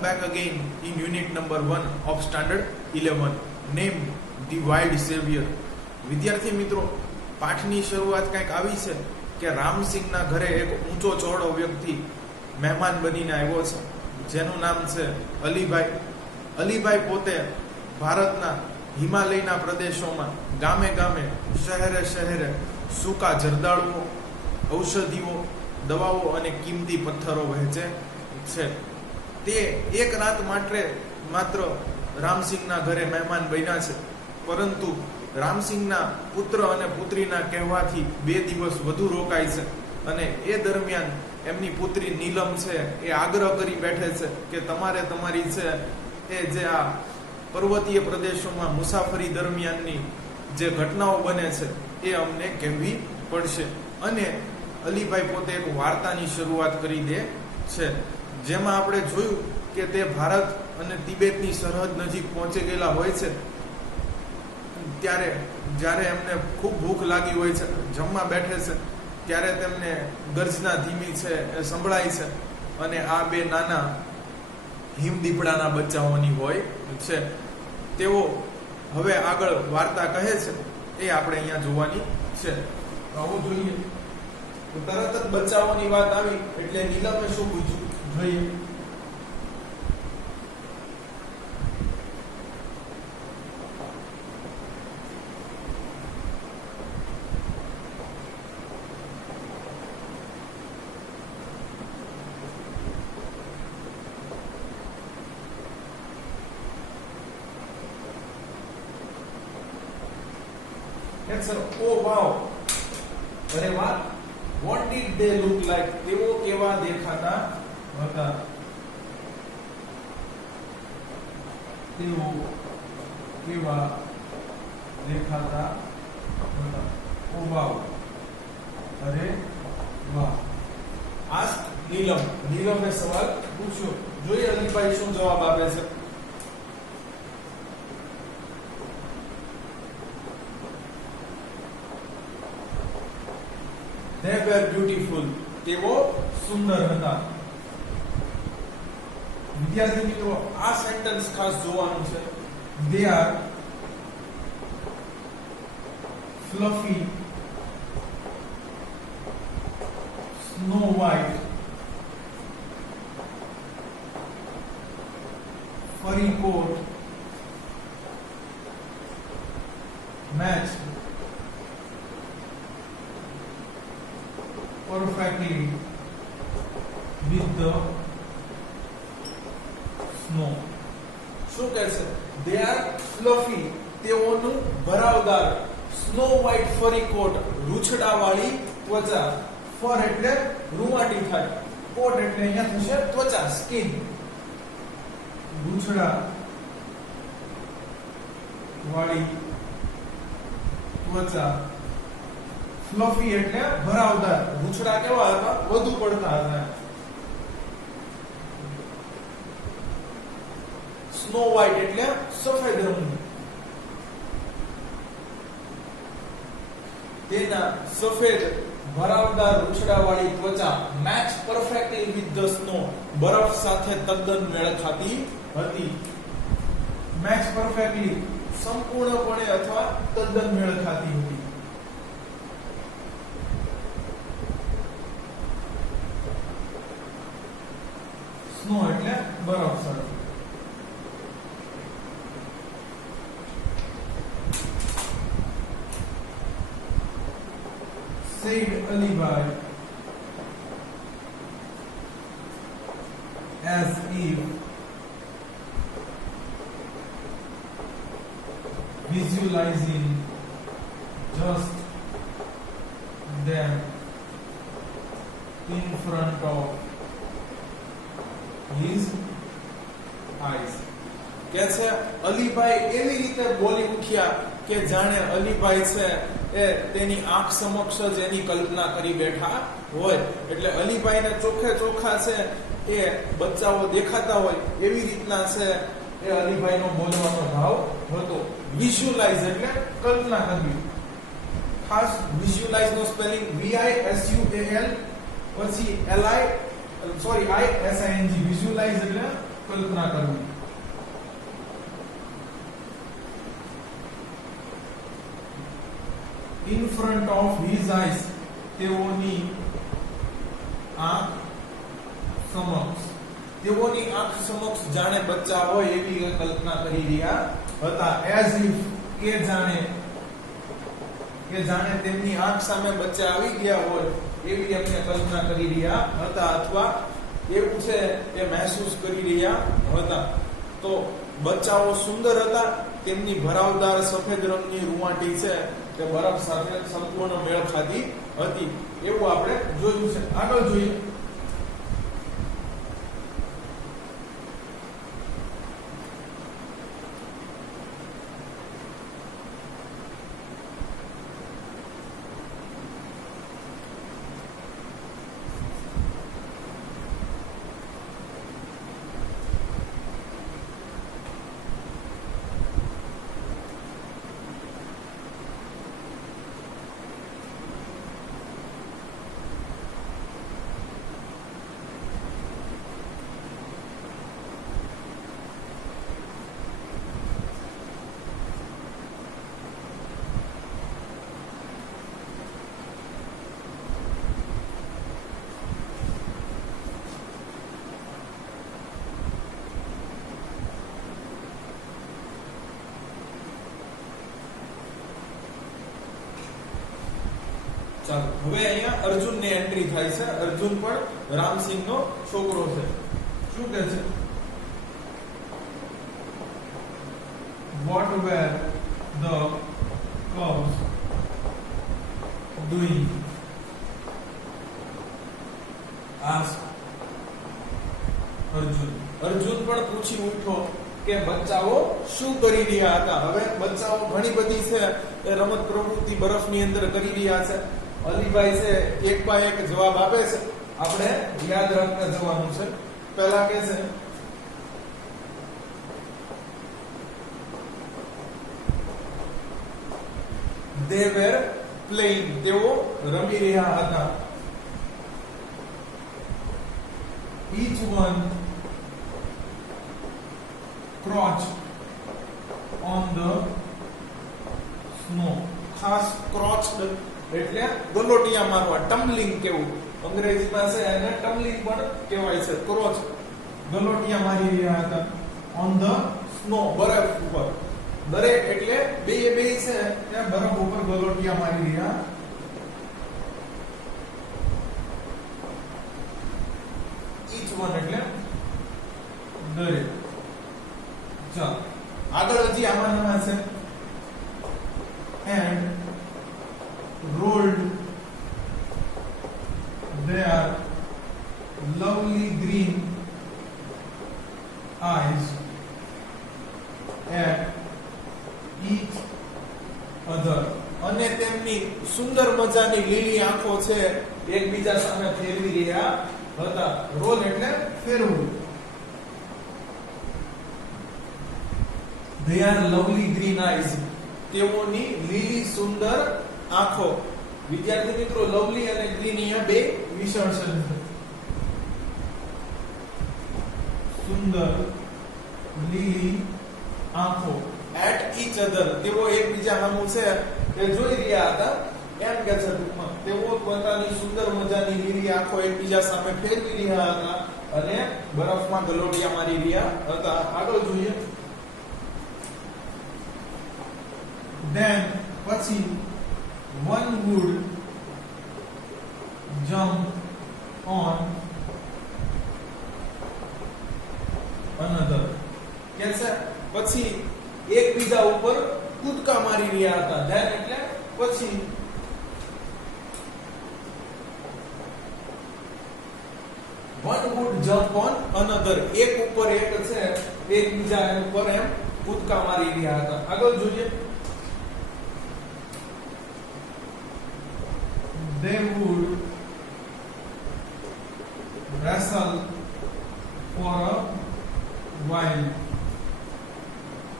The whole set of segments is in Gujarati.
Welcome back again in unit number 1 of standard 11 named The Wild Savior. વિદ્યાર્થી મિત્રો, પાઠની શરૂઆત કંઈક આવી છે કે રામસિંહના ઘરે એક ઊંચો ચોળો વ્યક્તિ મહેમાન બનીને આવ્યો છે, જેનું નામ છે અલીભાઈ. અલીભાઈ પોતે ભારતના હિમાલયના પ્રદેશોમાં ગામે ગામે, શહેરે શહેરે સૂકા જરદાળુઓ, ઔષધિઓ, દવાઓ અને કિંમતી પથ્થરો વહેંચે છે. તે એક રાત માત્ર રામસિંહના ઘરે મહેમાન બન્યા છે, પરંતુ રામસિંહના પુત્ર અને પુત્રીના કહેવાથી 2 દિવસ વધુ રોકાય છે. અને એ દરમિયાન એમની પુત્રી નીલમ છે એ આગ્રહ કરી બેઠે છે કે તમારે તમારી છે એ જે આ પર્વતીય પ્રદેશોમાં મુસાફરી દરમિયાનની જે ઘટનાઓ બને છે એ અમને કહેવી પડશે. અને અલીભાઈ પોતે એક વાર્તાની શરૂઆત કરી દે છે, જેમાં આપણે જોયું કે તે ભારત અને તિબેટની સરહદ નજીક પહોંચી ગયેલા હોય છે. ત્યારે જ્યારે એમને ખૂબ ભૂખ લાગી હોય છે, જમવા બેઠે છે, ત્યારે તેમને ગર્જના ધીમી છે એ સંભળાય છે, અને આ 2 નાના હિમદીપડાના બચ્ચાઓની હોય છે. તેઓ હવે આગળ વાર્તા કહે છે એ આપણે અહીંયા જોવાની છે. આવું જોઈએ તો તરત જ બચ્ચાઓની વાત આવી એટલે નીલમે શું પૂછ્યું જોઈએ. Answer, oh wow, અરે વાહ, what did they look like? તેઓ કેવા દેખાતા હતા? તેઓ કેવા દેખાતા હતા? oh wow, અરે વાહ. આસ્ક નીલમે સવાલ પૂછ્યો. જોઈએ અલીભાઈ શું જવાબ આપે છે. They were beautiful. તેઓ સુંદર હતા. વિદ્યાર્થી મિત્રો, આ સેન્ટેન્સ ખાસ જોવાનું છે. They are fluffy, snow white, furry coat, matched perfectly with the snow. શું કહે છે? They are fluffy. તેઓનું ભરાવદાર સ્નો વ્હાઇટ ફરી કોટ, રૂછડાવાળી ત્વચા. ફર એટલે રૂવાટી થાય, કોટ એટલે અહીંયા થશે ત્વચા, સ્કિન. રૂછડા વાળી ત્વચા. ફ્લફી એટલે ભરાવદાર. રૂછડા કેવા હતા? વધુ પડતા હતા. સ્નો વ્હાઇટ એટલે સફેદ રંગનું. તેના સફેદ ભરાવદાર રૂછડાવાળી ત્વચા match perfectly with the snow, બરફ સાથે તદ્દન મેળ ખાતી હતી. મેચ પરફેક્ટલી સંપૂર્ણપણે અથવા તદ્દન મેળ ખાતી હતી. સ્નો એટલે બરફ સાથે. Said Alibai, as if visualizing just them in front of his eyes. કે છે અલીભાઈ એવી રીતે બોલી ઉઠ્યા કે જાણે અલીભાઈ છે એ તેની આંખ સમક્ષ જ એની કલ્પના કરી બેઠા હોય. એટલે અલીભાઈને ચોખ્ખે ચોખ્ખા છે એ બચ્ચાઓ દેખાતા હોય એવી રીતના છે એ અલીભાઈનો બોલવાનો ભાવ હતો. વિઝ્યુલાઇઝ એટલે કલ્પના કરવી. ખાસ વિઝ્યુલાઇઝ નો સ્પેલિંગ VISUAL પછી LI ISING. વિઝ્યુલાઇઝ એટલે કલ્પના કરવી. In front of his eyes, તેઓની આંખ સમક્ષ, તેઓની આંખ સમક્ષ જાણે બચ્ચા હોય એવી કલ્પના કરી રહ્યા હતા. as if, કે જાણે તેમની આંખ સામે બચ્ચા આવી ગયા હોય એવી એમને કલ્પના કરી રહ્યા હતા, અથવા એવું છે કે મહેસૂસ કરી રહ્યા હતા. તો બચ્ચાઓ સુંદર હતા, તેમની ભરાવદાર સફેદ રંગની રૂંવાટી છે તે બરફ સાથે સંપૂર્ણ મેળ ખાતી હતી, એવું આપણે જોયું છે. આગળ જોઈએ. ચાલો, હવે અહીંયા અર્જુન ની એન્ટ્રી થાય છે. અર્જુન પણ રામસિંહ નો છોકરો છે. શું કહે છે? What were the cubs doing? asked Arjun. Arjun પણ પૂછી ઉઠો કે બચ્ચાઓ શું કરી રહ્યા હતા. હવે બચ્ચાઓ ઘણી બધી છે એ રમત પ્રવૃત્તિ બરફની અંદર કરી રહ્યા છે. અલીભાઈ છે એક બાય એક જવાબ આપે છે, આપણે યાદ રાખતા જવાનું છે. પહેલા કે છે they were playing, તેઓ રમી રહ્યા હતા. each one crouched on the snow. ખાસ crouched એટલે ગલોટિયા મારવા, ટમ્બલિંગ કેવું. અંગ્રેજીમાં છે એને ટમ્બલિંગ પણ કહેવાય છે. ક્રોચ, ગલોટિયા મારી રહ્યા હતા. ઓન ધ સ્નો, બરફ ઉપર. દરેક એટલે બે છે ત્યાં બરફ ઉપર ગલોટિયા મારી રહ્યા. ઈચ વન એટલે દરેક. ચાલો આગળ હજી આમાં છે and rolled their lovely green eyes at each other. અને તેમની સુંદર મજાની લીલી આંખો છે એકબીજા સામે ફેરવી રહ્યા હતા. રોલ એટલે ફેરવું. their lovely green eyes, તેઓની લીલી સુંદર આંખો. વિદ્યાર્થી મિત્રો, લવલી અને ગ્રીન અહીંયા બે વિશેષણ છે. સુંદર લીલી આંખો એટ ઈચ અધર, તેઓ એકબીજા સામું છે તે જોઈ રહ્યા હતા. એમ કે છે ટૂંકમાં તેઓ પોતાની સુંદર મજાની લીલી આંખો એકબીજા સામે ફેરવી રહ્યા હતા અને બરફમાં ગલોટિયા મારી રહ્યા હતા. આગળ જોઈએ. then પછી one would jump on another. કે છે પછી એકબીજા ઉપર કૂદકા મારી રહ્યા હતા. then એટલે પછી. one would jump on another, એક ઉપર એક છે એકબીજા ઉપર એમ કૂદકા મારી રહ્યા હતા. આગળ જોઈએ. they would wrestle for a while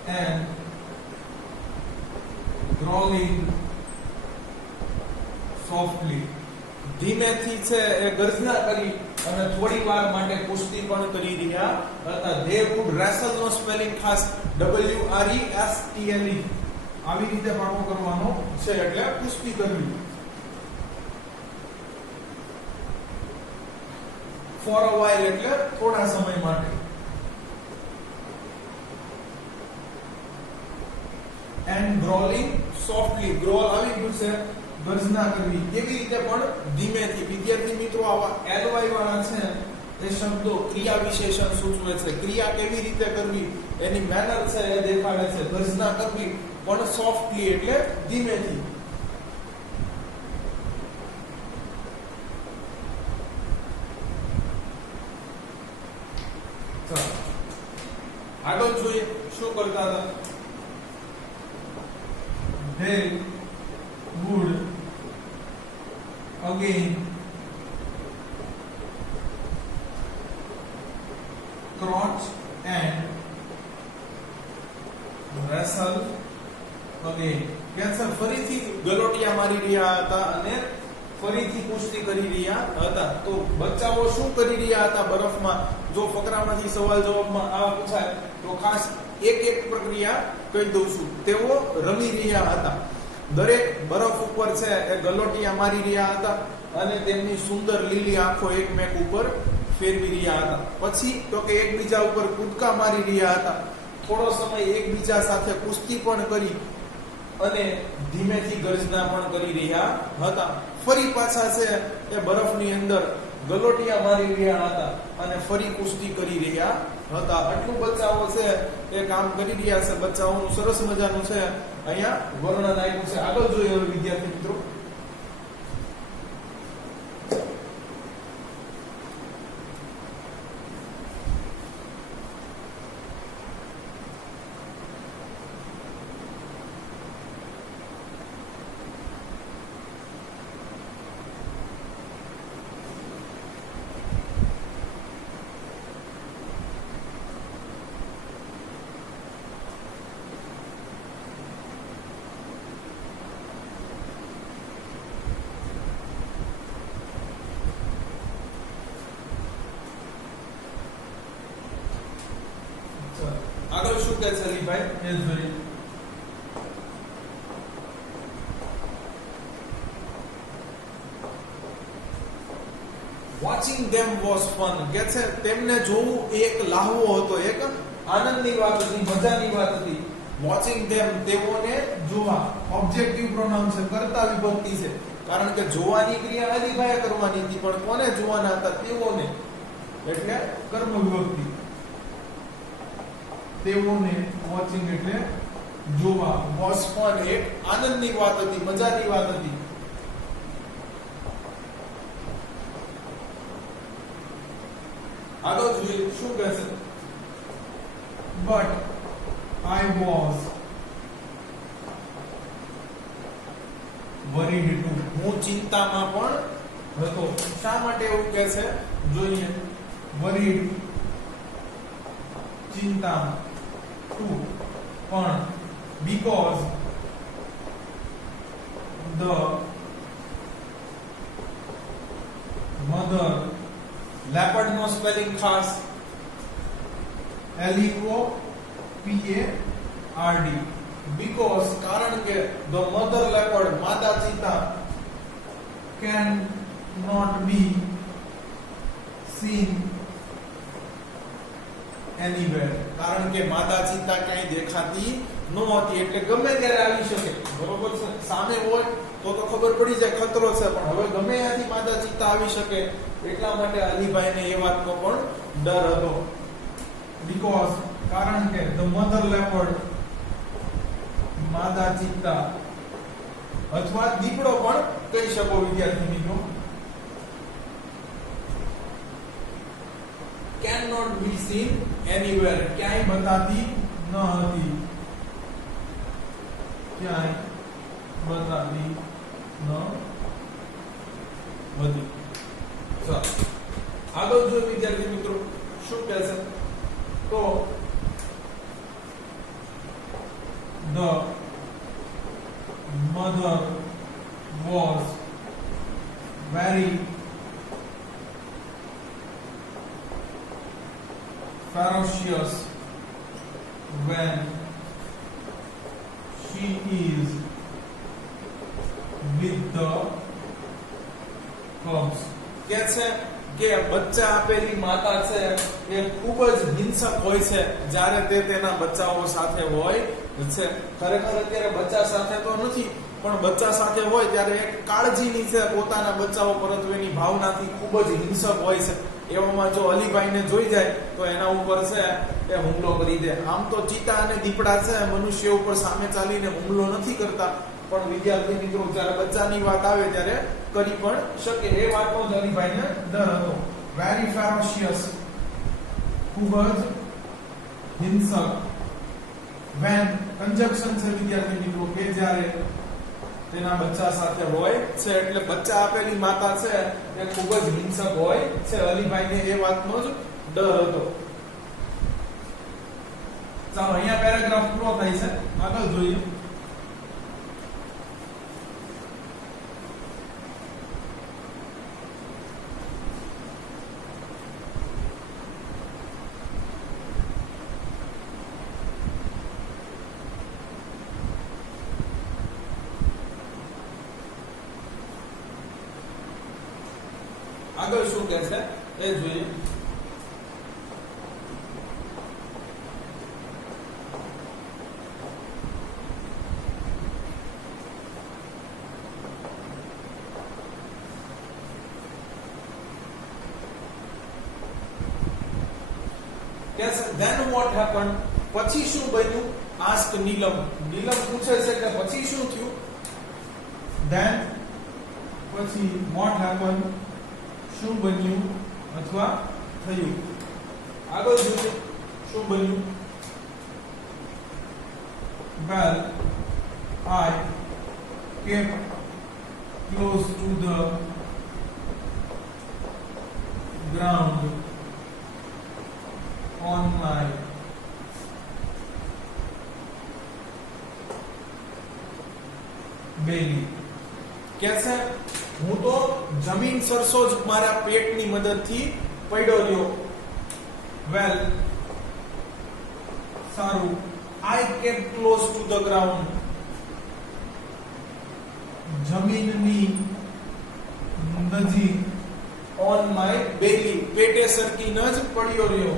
and growling softly, ધીમેથી છે એ ગર્જના કરી અને થોડી વાર માટે કુસ્તી પણ કરી રહ્યા હતા. they would wrestle નો સ્પેલિંગ ખાસ WRESTLE આવી રીતે પાકો કરવાનો છે એટલે કુસ્તી કરવી. for a while એટલે થોડા સમય માટે. and growling softly growl આવી ગયું છે ગર્જના કરવી કેવી રીતે પણ ધીમેથી. વિદ્યાર્થી મિત્રો આવા ly વાળા છે એ શબ્દો ક્રિયા વિશેષણ સૂચવે છે. ક્રિયા કેવી રીતે કરવી એની મેનર છે એ દેખાડે છે. ગર્જના કરવી પણ સોફ્ટલી એટલે ધીમેથી. આગળ જોઈએ શું કરતા હતા. they would again crouch and wrestle again. Cancer ફરીથી ગલોટિયા મારી રહ્યા હતા અને ફરીથી કુસ્તી કરી રહ્યા હતા. તો બચ્ચાઓ શું કરી રહ્યા હતા બરફમાં? જો ફકરામાંથી સવાલ જવાબમાં આ પૂછાય તો ખાસ એક એક પ્રક્રિયા કહી દઉં છું. તેઓ રમી રહ્યા હતા. દરેક બરફ ઉપર છે એ ગલોટિયા મારી રહ્યા હતા અને તેમની સુંદર લીલી આંખો એકમેક ઉપર ફેરવી રહ્યા હતા. પછી તો કે એકબીજા ઉપર કૂદકા મારી રહ્યા હતા. થોડો સમય એકબીજા સાથે કુસ્તી પણ કરી અને ધીમેથી ગર્જના પણ કરી રહ્યા હતા. ફરી પાછા છે એ બરફની અંદર ગલોટિયા મારી રહ્યા હતા અને ફરી કુસ્તી કરી રહ્યા હતા. આટલું બચ્ચાઓ છે એ કામ કરી રહ્યા છે. બચ્ચાઓનું સરસ મજાનું છે અહીંયા વર્ણન આપ્યું છે. આગળ જોઈએ હવે વિદ્યાર્થી મિત્રો. આગળ શું કહે છે અલીભાઈ એ જોઈએ. Watching them was fun. કે છે તેમને જોવું એક લાહવો હતો, એક આનંદની વાત હતી, મજાની વાત હતી. વોચિંગ ધેમ તેઓને જોવા. ઓબ્જેક્ટિવ પ્રોનાઉન છે, કર્તા વિભક્તિ છે. કારણ કે જોવાની ક્રિયા અલીભાઈએ કરવાની હતી પણ કોને જોવાના હતા? તેઓને. એટલે કર્મ વિભક્તિ. તેઓને વોચિંગ એટલે જોવા. વોઝ ફન એક આનંદની વાત હતી, મજાની વાત હતી. આગળ જોઈએ શું કહે છે. But I was worried too. હું ચિંતામાં પણ હતો. શા માટે એવું કહે છે જોઈએ. વરીડ ચિંતા ટુ પણ બીકોઝ ધ મધર. લેપર્ડ નો સ્પેલિંગ ખાસ LEOPARD. બીકોઝ કારણ કે ધ મધર લેપર્ડ માદા ચિત્તા can not be seen anywhere. કારણ કે માદા ચિત્તા ક્યાંય દેખાતી નહોતી એટલે ગમે ત્યારે આવી શકે. બરોબર છે. સામે હોય તો ખબર પડી જાય ખતરો છે પણ હવે ગમે ત્યાંથી માદા ચિત્તા આવી શકે એટલા માટે અલીભાઈને એ વાતનો પણ ડર હતો. બીકોઝ કારણ કે ધ મધર લેપર્ડ માદા ચિત્તા અથવા દીપડો પણ કહી શકો વિદ્યાર્થી મિત્રો. Can not be seen anywhere. ક્યાંય બતાતી ન હતી. ક્યાંય બતાતી ન હતી. ચાલો આગળ જો વિદ્યાર્થી મિત્રો શું કહે છે તો the mother was very ferocious when she is with the cubs. કે છે કે બચ્ચા આપેલી માતા છે એ ખૂબ જ હિંસક હોય છે જ્યારે તે તેના બચ્ચાઓ સાથે હોય છે. ખરેખર અત્યારે બચ્ચા સાથે તો નથી, પણ બચ્ચા સાથે હોય ત્યારે એક કાળજીની છે, પોતાના બચ્ચાઓ પરત્વેની ભાવનાથી ખૂબ જ હિંસક હોય છે. એવામાં જો અલીભાઈને જોઈ જાય તો એના ઉપર છે એ હુમલો કરી દે. આમ તો ચિત્તા અને દીપડા છે મનુષ્ય ઉપર સામે ચાલીને હુમલો નથી કરતા, પણ વિદ્યાર્થી મિત્રો જ્યારે બચ્ચાની વાત આવે ત્યારે કરી પણ શકે. એ વાતનો જ અલીભાઈને ડર હતો. વેરી ફેરોશિયસ, ખૂબ જ હિંસક. વેન કંજક્શન છે વિદ્યાર્થી મિત્રો કે જ્યારે તેના બચ્ચા સાથે હોય છે, એટલે બચ્ચા આપેલી માતા છે એ ખૂબ જ હિંસક હોય છે. અલીભાઈને એ વાતનો જ ડર હતો. ચાલો અહીંયા પેરેગ્રાફ પૂરો થાય છે, આગળ જોઈએ. આગળ શું કહે છે એ જોઈએ. Then what happened? પછી શું બન્યું? ask નીલમ. નીલમ પૂછે છે કે પછી શું થયું? Then પછી what happened? શું બન્યું અથવા થયું? આગળ જોઈએ શું બન્યું. Well, I kept close to the ground on my belly. कैसे? હું તો જમીન સરસો જ મારા પેટની મદદથી પડ્યો રહ્યો. વેલ, સારું. I kept close to the ground. જમીનની નજીક. on my belly, પેટે સરકીને જ પડ્યો રહ્યો.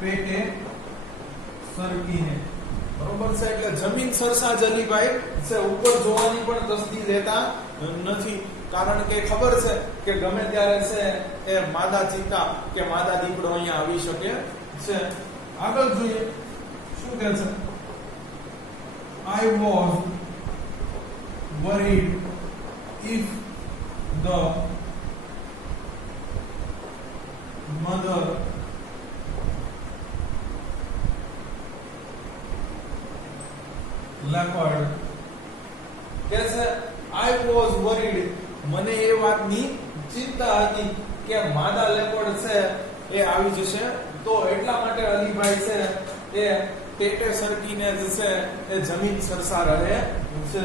પેટે સરકીને. બરોબર છે. એટલે જમીન સરસા જ અલીભાઈ છે, ઉપર જોવાની પણ તસ્દી લેતા નથી, કારણ કે ખબર છે કે ગમે ત્યારે છે એ માદા ચિત્તા કે માદા દીપડો અહીંયા આવી શકે છે. આગળ જોઈએ શું કહે છે. I was worried if the mother leopard. कैसे? I was worried. મને એ વાતની ચિંતા હતી કે માદા લેપર્ડ છે એ આવી જશે, તો એટલા માટે અલીભાઈ છે એ પેટે સરકીને જે છે એ જમીન સરસા રહે છે.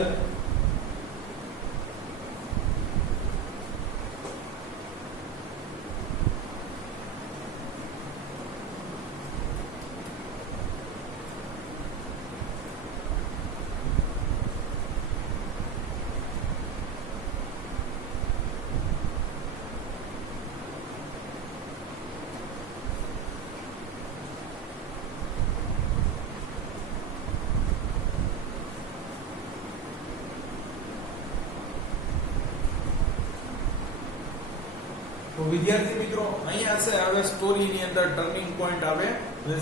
તો વિદ્યાર્થી મિત્રો અહીંયા છે હવે સ્ટોરીની અંદર ટર્નિંગ પોઈન્ટ આવે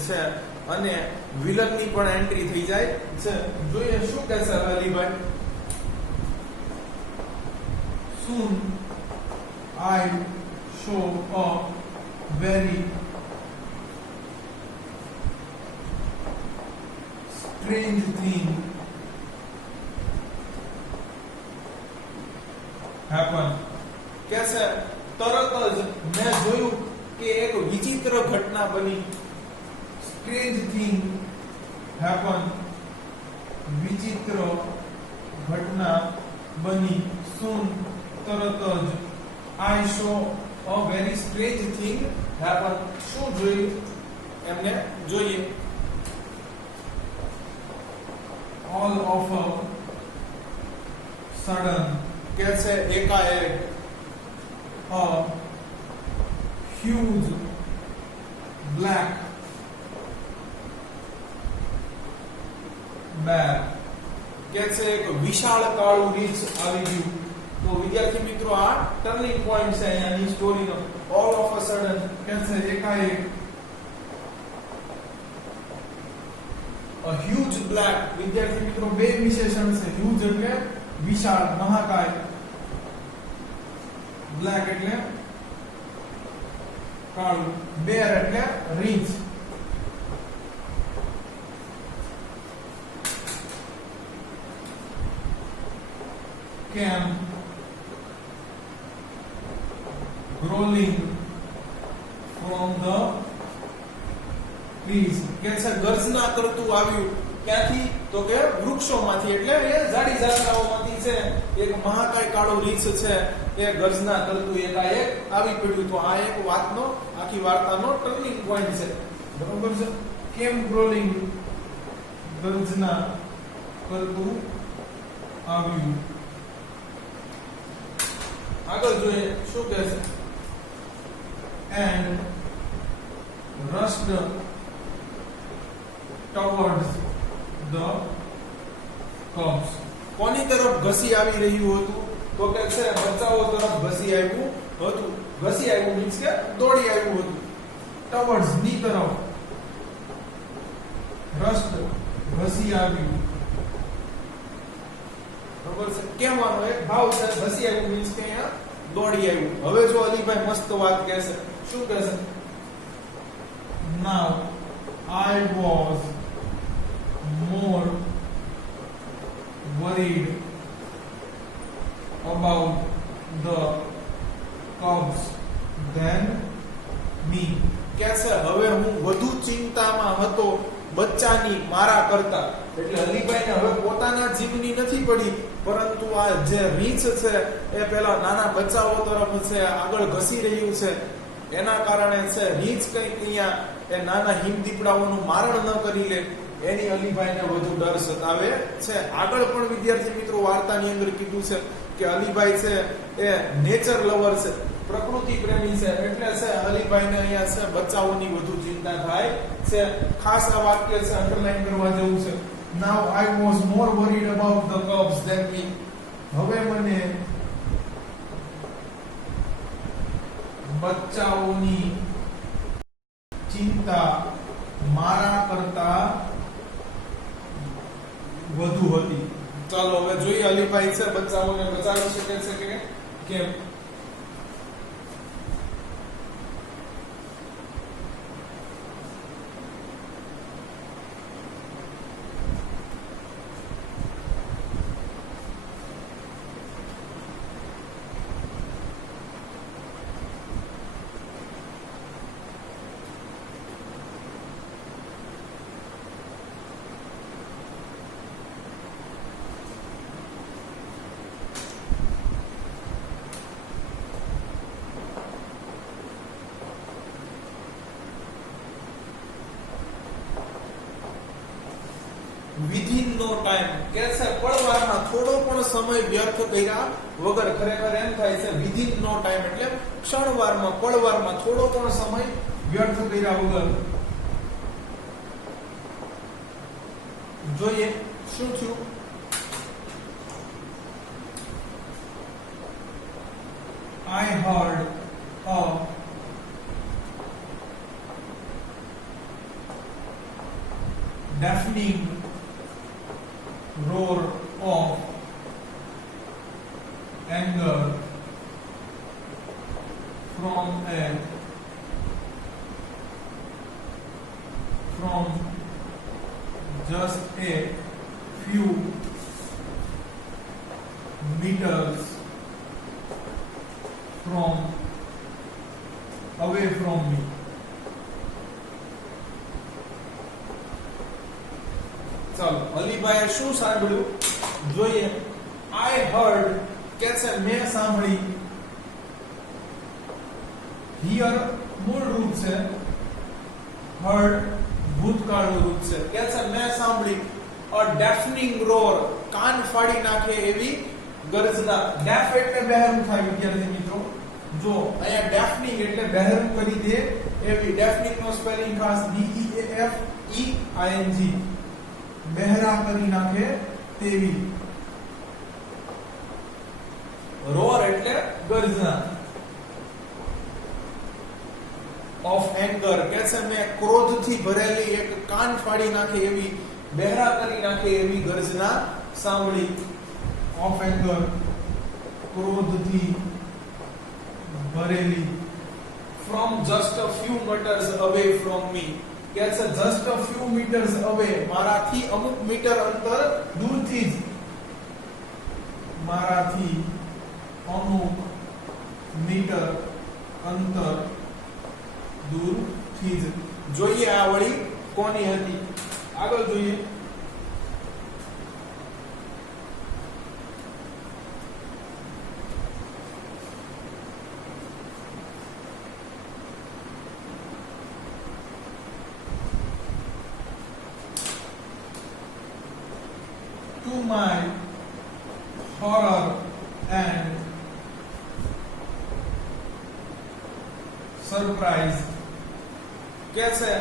છે અને વિલનની પણ એન્ટ્રી થઈ જાય છે. જોઈએ શું કહેશે હવે Alibhai. Soon I saw a very strange thing happen. कैसे? તરત જ મેં જોયું કે એક વિચિત્ર ઘટના બની. Strange thing happen. વિચિત્ર ઘટના બની. Soon તરત જ. I saw a very strange thing happened. શું જોયું એમને જોઈએ. All of a sudden કે છે એકાએક a huge black bear કે છે એક વિશાળ કાળું રીંછ આવી ગયું. તો વિદ્યાર્થી મિત્રો આ ટર્નિંગ પોઈન્ટ છે અહીંયાની સ્ટોરીનો. ઓલ ઓફ અ સડન કે છે એકાએક a huge black વિદ્યાર્થી મિત્રો બે વિશેષણ છે. huge એટલે વિશાળ મહાકાય, black એટલે કાળું, bear એટલે રીંછ. came growling from the trees કે છે ગર્જના કરતું આવ્યું. ક્યાંથી? તો કે વૃક્ષોમાંથી, એટલે એ ઝાડી ઝાડકાઓમાંથી છે. એક મહાકાય કાળો રીંછ છે એ ગર્જના કરતું એકાએક આવી પડ્યું. તો આ એક વાતનો, આખી વાર્તાનો ટર્નિંગ પોઈન્ટ છે. બરોબર છે. કેમ ગ્રોલિંગ ગર્જના કરતું આવ્યું. આગળ જોઈએ શું કહે છે. and rushed towards the cubs કોની તરફ ઘસી આવી રહ્યું હતું? તો કે છે બચ્ચાઓ તરફ ઘસી આવ્યું હતું. ઘસી આવ્યું મીન્સ કે દોડી આવ્યું હતું. towards ની તરફ, rushed ઘસી આવ્યું. બરોબર છે. કહેવાનો એક ભાવ છે. ઘસી આવ્યું મીન્સ કે અહીંયા દોડી આવ્યું. હવે જો અલીભાઈ મસ્ત વાત કહેશે. શું કહેશે? now I was more worried about the cubs than me કહેશે હવે હું વધુ ચિંતામાં હતો બચ્ચાની મારા કરતા. એટલે અલીભાઈને હવે પોતાના જીવની નથી પડી, પરંતુ આ જે રીંછ છે એ પેલા નાના બચ્ચાઓ તરફ છે આગળ ઘસી રહ્યું છે. એના કારણે છે રીંછ કંઈક અહીંયા એ નાના હિમદીપડાઓનું મારણ ન કરી લે એની અલીભાઈને વધુ ડર સતાવે છે. આગળ પણ વિદ્યાર્થી મિત્રો વાર્તાની અંદર કીધું છે કે અલીભાઈ છે એ નેચર લવર છે, પ્રકૃતિ પ્રેમી છે. એટલે છે અલીભાઈને અહીંયા છે બચ્ચાઓની વધુ ચિંતા થાય છે. ખાસ આ વાક્ય છે અંડરલાઈન કરવા જેવું છે. now I was more worried about the cubs than me હવે મને બચ્ચાઓની ચિંતા મારા કરતા વધુ હતી. ચાલો હવે જોઈએ અલીભાઈ છે બચ્ચાઓને બચાવી શકે છે કે કેમ. વિધિન નો ટાઈમ કે છે પળવારમાં થોડો પણ સમય વ્યર્થ કર્યા વગર. ખરેખર એમ થાય છે વિધિન નો ટાઈમ એટલે ક્ષણવારમાં, પળવારમાં થોડો પણ સમય વ્યર્થ કર્યા વગર. જોઈએ શું થયું. I heard a deafening roar of anger from just a few meters away from me. ચાલો અલીભાઈએ શું સાંભળ્યું જોઈએ. I heard કે છે મેં સાંભળી हियर मूल रूप से हर्ड भूतकाळનું રૂપ છે કે છે મેં સાંભળી અ ડેફનિંગ રોર કાન ફાડી નાખે એવી ગર્જના ડેફ એટલે બહેરું થાય વિદ્યાર્થી મિત્રો જો અહીંયા ડેફનિંગ એટલે બહેરું કરી દે એવી ડેફનિંગ નો સ્પેલિંગ ખાસ D E A F E I N G બહેરા કરી નાખે તેવી રોર એટલે ગર્જના ऑफ एंगर कैसे मैं क्रोध थी भरेली एक कान फाड़ी नाखे एवी बहरा करी नाखे एवी गर्जना सांभળી ऑफ एंगर क्रोध थी भरेली from just a few meters away from me कैसे just a few meters away माराथी अमुक मीटर अंतर दूरथी ज माराथी अमुक मीटर अंतर दूर थी ज જોઈએ આ વળી કોની હતી આગળ જોઈએ to my horror and surprise कैसे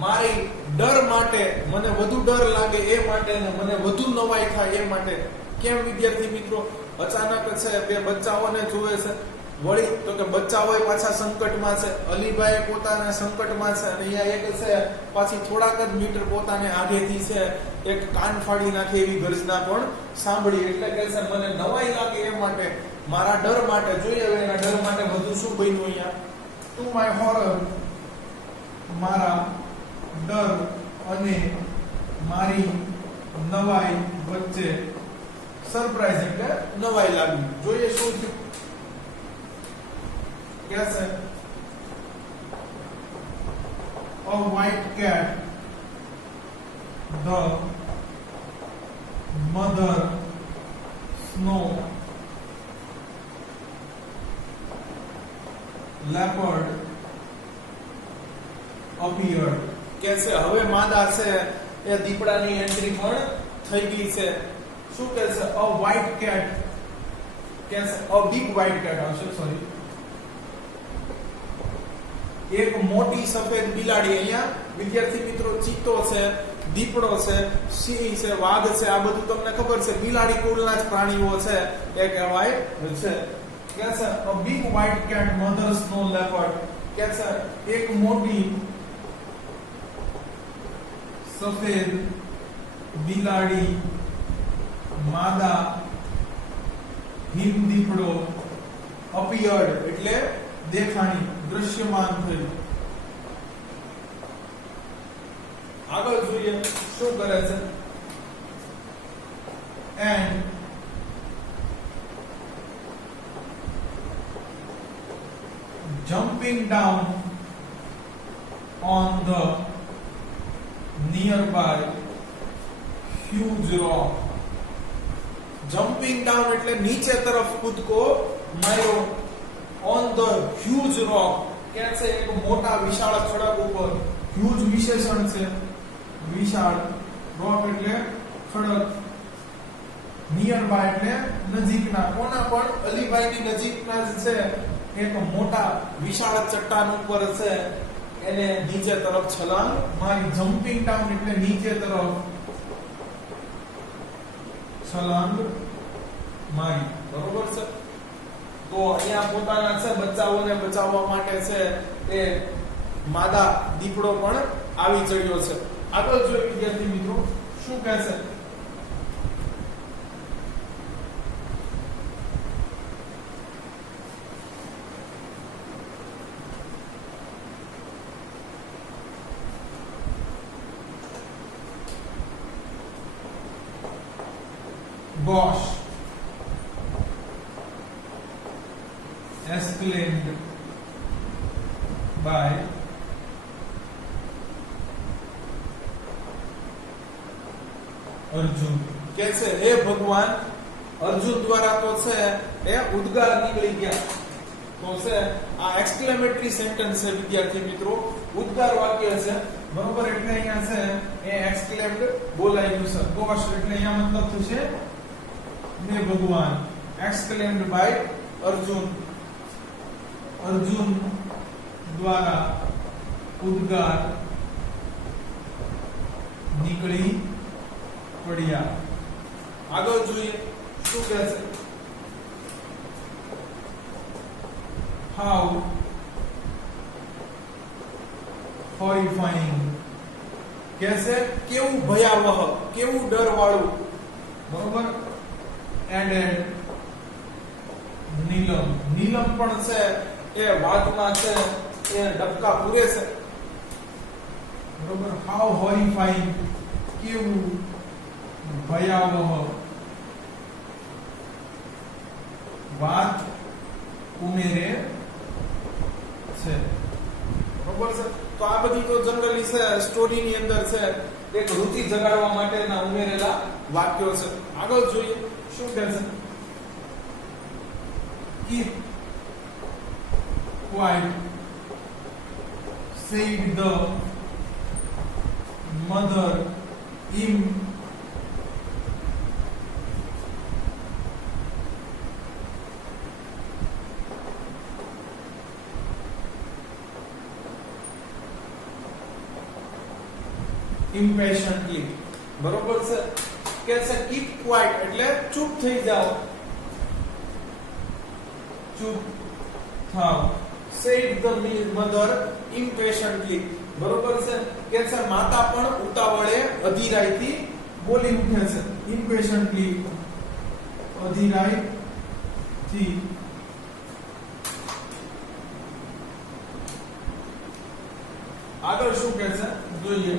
મારી ડર માટે મને વધુ ડર લાગે એ માટે ને મને વધુ નવાઈ થાય એ માટે કેમ વિદ્યાર્થી મિત્રો અચાનક છે બે બચ્ચાઓને જોવે છે વળી તો કે બચ્ચાઓ પાછા સંકટમાં છે અલીભાઈ પોતાના સંકટમાં છે અને અહીંયા એક છે પાછી થોડાક જ મીટર પોતાને આગેથી છે એક કાન ફાડી નાખે એવી ગર્જના પણ સાંભળી એટલે કે છે મને નવાઈ લાગે એ માટે મારા ડર માટે જોઈએ હવે એના ડર માટે વધુ શું બન્યું અહીંયા ટુ માય હોરર મારા ડર અને મારી નવાઈ વચ્ચે સરપ્રાઈઝ એટલે નવાઈ લાગી જોઈએ શું થયું कैसे a white cat the mother snow leopard appeared कैसे હવે માદા છે એ દીપડાની એન્ટ્રી પણ થઈ ગઈ છે શું કહે છે a white cat कैसे a big white cat આવશે સોરી एक मोटी सफेद बिलाड़ी અહીંયા વિદ્યાર્થી મિત્રો ચિત્તો છે દીપડો છે સિંહ છે વાઘ છે આ બધું તમને ખબર છે બિલાડી કુળના જ પ્રાણીઓ છે એ કહેવાય છે કે છે a big white cat mother snow leopard કે છે એક મોટી સફેદ બિલાડી માદા હિમ દીપડો appeared એટલે દેખાણી दृश्यमान થયું આગળ જોઈએ શું કરે છે and jumping down on the nearby huge rock jumping down એટલે નીચે તરફ કૂદકો માર્યો on the huge rock कैसे एक मोटा विशाल खड़क ऊपर huge विशेषण છે વિશાળ rock એટલે ખડક nearby એટલે નજીકના કોના પણ અલીભાઈની નજીકના જ છે એક મોટા વિશાળ ચટ્ટાન ઉપર છે એને નીચે તરફ છલાંગ મારી જમ્પિંગ ડાઉન એટલે નીચે તરફ છલાંગ મારી બરોબર છે તો અહીંયા પોતાના છે બચ્ચાઓને બચાવવા માટે છે એ માદા દીપડો પણ આવી ચડ્યો છે આગળ જોઈએ વિદ્યાર્થી મિત્રો શું કહે છે Gosh exclaimed by अर्जुन कैसे हे भगवान अर्जुन द्वारा तो से ए उद्गार निकली गया તો છે આ એક્સક્લેમેટરી સેન્ટેન્સ છે વિદ્યાર્થી મિત્રો, ઉદ્ગાર વાક્ય છે, બરોબર. એટલે અહીંયા છે એ એક્સક્લેમ્ડ બોલાયું છે. કોશ એટલે અહીંયા મતલબ થશે ને ભગવાન. એક્સક્લેમ્ડ બાય અર્જુન, અર્જુન દ્વારા ઉદ્ગાર નીકળી પડ્યા. આગળ જોઈએ શું કહે છે. હાઉ હોરિફાઇંગ, કેસે કેવું ભયાવહ, કેવું ડરવાળું, બરોબર. એન્ડ નીલમ, નીલમ પણ છે એ વાતમાં છે એ ડબકા પૂરે છે, બરોબર. હાઉ હોરિફાઇંગ, કેવું ભયાવહ, વાત ઉમેરે છે, બરોબર છે. તો આ બધી તો જનરલી છે સ્ટોરી ની અંદર છે એક રુચિ જગાડવા માટેના ઉમેરેલા વાક્યો છે. આગળ જોઈએ શું કહે છે. Keep quiet, said the mother impatiently, બરોબર છે. કે છે keep quiet એટલે ચૂપ થઈ જાઓ, ચૂપ થાઓ. said the mother impatiently, બરોબર છે. કે છે માતા પણ ઉતાવળે અધીરાઈથી બોલી ઉઠે છે. impatiently અધીરાઈથી. આગળ શું કહે છે જોઈએ.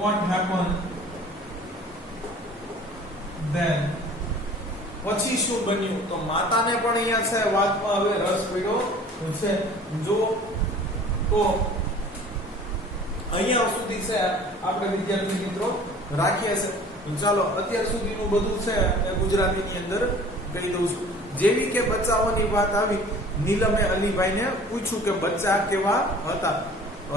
what happened then, પછી શું બન્યું. તો માતાને પણ અહીંયા છે વાતમાં હવે રસ પડ્યો છે. જો તો અહીંયા સુધી છે આપણે વિદ્યાર્થી મિત્રો રાખીએ છે. ચાલો અત્યાર સુધીનું બધું છે એ ગુજરાતીની અંદર કહી દઉં છું. જેવી કે બચ્ચાઓની વાત આવી, નીલમે અલીભાઈને પૂછ્યું કે બચ્ચા કેવા હતા.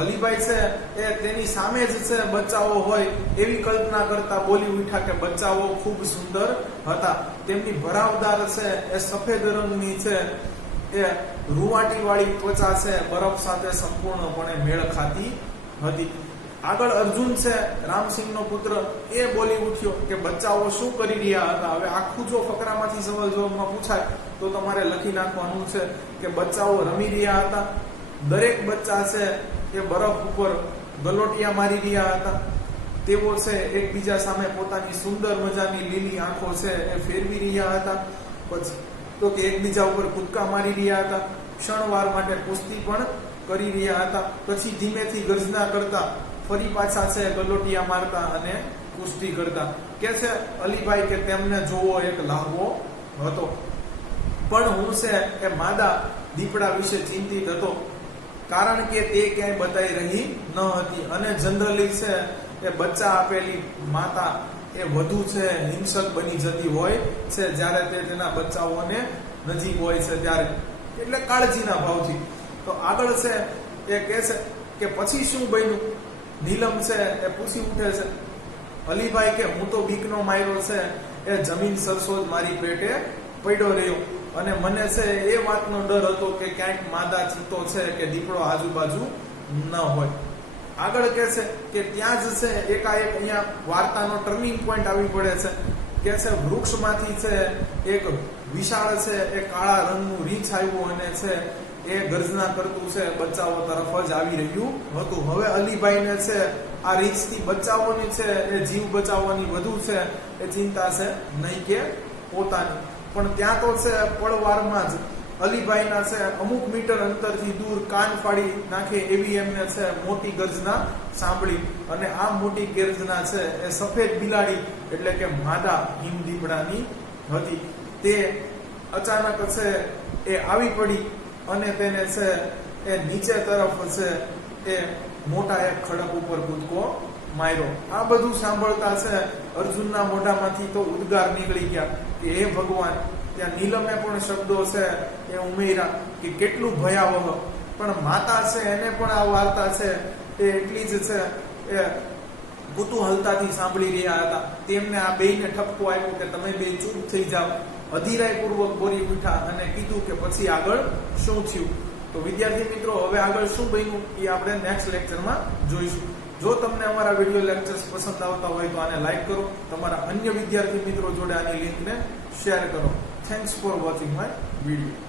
અલીભાઈ છે એ તેની સામે જ છે બચ્ચાઓ હોય એવી કલ્પના કરતા બોલી ઉઠ્યા કે બચ્ચાઓ ખૂબ સુંદર હતા. તેમની ભરાવદાર છે એ સફેદ રંગની છે એ રૂવાટી વાળી ત્વચા છે બરફ સાથે સંપૂર્ણપણે મેળ ખાતી હતી. આગળ અર્જુન છે રામસિંહનો પુત્ર એ બોલી ઉઠ્યો કે બચ્ચાઓ શું કરી રહ્યા હતા. હવે આખું જો ફકરામાંથી સવાલ જવાબમાં પૂછાય તો તમારે લખી નાખવાનું છે કે બચ્ચાઓ રમી રહ્યા હતા. દરેક બચ્ચા છે એ બરફ ઉપર ગલોટિયા મારી રહ્યા હતા. તેઓ છે એકબીજા સામે પોતાની સુંદર મજાની લીલી આંખો છે એ ફેરવી રહ્યા હતા. પછી તો કે એકબીજા ઉપર કૂદકા મારી રહ્યા હતા. ક્ષણવાર માટે કુસ્તી પણ કરી રહ્યા હતા. પછી ધીમેથી ગર્જના કરતા ફરી પાછા છે ગલોટિયા મારતા અને કુસ્તી કરતા. કે છે અલીભાઈ કે તેમને જોવો એક લહાવો હતો. પણ હું છે એ માદા દીપડા વિશે ચિંતિત હતો, કારણ કે તે ક્યાંય બતાઈ રહી ન હતી. અને જનરલી છે એ બચ્ચા આપેલી માતા એ વધુ છે હિંસક બની જતી હોય છે જ્યારે તે તેના બચ્ચાઓને નજીક હોય છે ત્યારે, એટલે કાળજીના ભાવથી. તો આગળ છે એ કહે છે કે પછી શું બન્યું. નીલમ છે એ પૂછી ઉઠે છે અલીભાઈ કે હું તો બીકનો માર્યો છે એ જમીન સરસો જ મારી પેટે પડ્યો રહ્યો, અને મને છે એ વાતનો ડર હતો કે ક્યાંક માદા ચિત્તો છે કે દીપડો આજુબાજુ ન હોય. આગળ કહે છે કે ત્યાં જ છે એકાએક અહીંયા વાર્તાનો ટર્નિંગ પોઈન્ટ આવી પડે છે. કે છે વૃક્ષમાંથી છે એક વિશાળ છે એ કાળા રંગનું રીંછ આવ્યું અને છે એ ગર્જના કરતું છે બચ્ચાઓ તરફ જ આવી રહ્યું હતું. હવે અલીભાઈને છે આ રીંછથી બચ્ચાઓની છે એ જીવ બચાવવાની વધુ છે એ ચિંતા છે નહીં કે પોતાની. પણ ત્યાં તો છે પળવારમાં જ અલીભાઈના છે અમુક મીટર અંતરથી દૂર કાન ફાડી નાખે એવી એમને છે મોટી ગર્જના સાંભળી. અને આ મોટી ગર્જના છે એ સફેદ બિલાડી એટલે કે માદા હિમદીપડાની હતી. તે અચાનક છે એ આવી પડી અને તેને છે એ નીચે તરફ છે એ મોટા એક ખડક ઉપર કૂદકો માર્યો. આ બધું સાંભળતા છે અર્જુનના મોઢામાંથી તો ઉદ્ગાર નીકળી ગયા કે હે ભગવાન, ત્યાં નીલમે પણ શબ્દો છે એ ઉમેર્યા કે કેટલું ભયાવહ, પણ માતા છે એને પણ આ વાર્તા છે એ એટલી જ છે એ કુતૂહલતાથી સાંભળી રહ્યા હતા. તેમને આ બેયને ઠપકો આપ્યો કે તમે બે ચૂપ થઈ જાઓ. અધીરાયપૂર્વક બોલી ઉઠ્યા અને કીધું કે પછી આગળ શું થયું. તો વિદ્યાર્થી મિત્રો, હવે આગળ શું બન્યું એ આપણે નેક્સ્ટ લેક્ચરમાં જોઈશું. જો તમને અમારા વિડીયો લેક્ચર્સ પસંદ આવતા હોય તો આને લાઈક કરો, તમારા અન્ય વિદ્યાર્થી મિત્રો જોડે આની લિંકને શેર કરો. Thanks for watching my video.